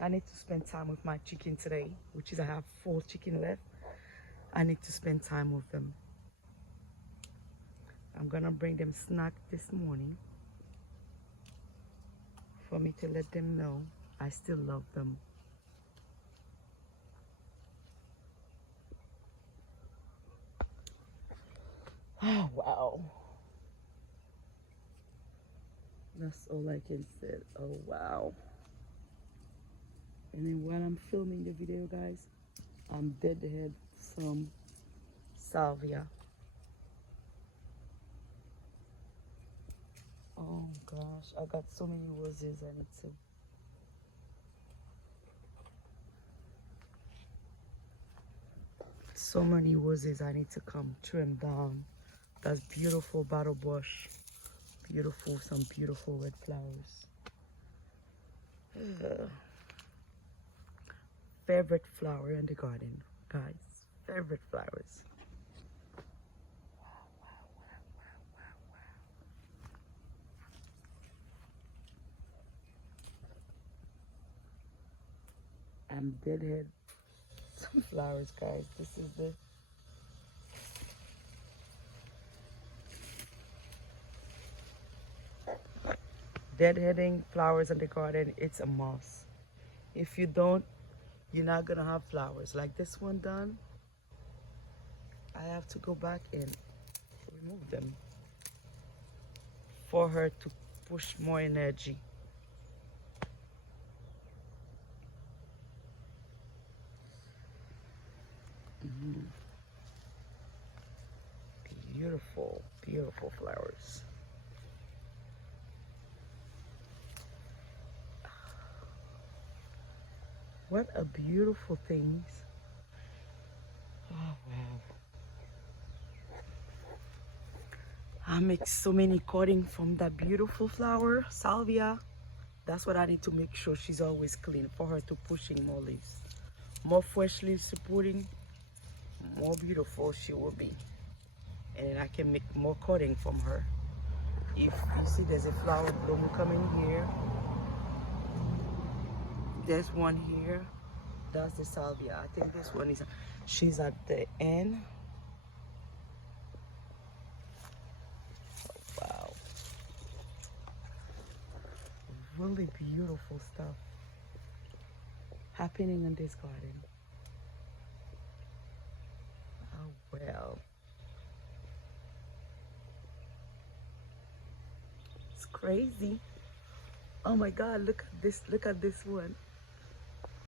I need to spend time with my chicken today, which is I have 4 chicken left. I need to spend time with them. I'm gonna bring them snack this morning for me to let them know I still love them. Oh wow. That's all I can say. Oh wow. And then while I'm filming the video, guys, I'm deadhead some salvia. Oh gosh, I got so many roses I need to. So many roses I need to come trim down. That's beautiful bottle bush. Beautiful, some beautiful red flowers. Ugh. Favorite flower in the garden, guys. Favorite flowers. I'm deadhead some flowers, guys. This is the deadheading flowers in the garden. It's a must. If you don't, you're not gonna have flowers like this one done. I have to go back and remove them for her to push more energy. Beautiful, beautiful flowers. What a beautiful things. Oh wow. I make so many cutting from that beautiful flower, salvia. That's what I need to make sure she's always clean for her to pushing more leaves. More fresh leaves to putting, more beautiful she will be. And then I can make more cutting from her. If you see there's a flower bloom coming here, there's one here. That's the salvia. I think this one is, she's at the end. Wow. Really beautiful stuff happening in this garden. Oh well. It's crazy. Oh my God, look at this one.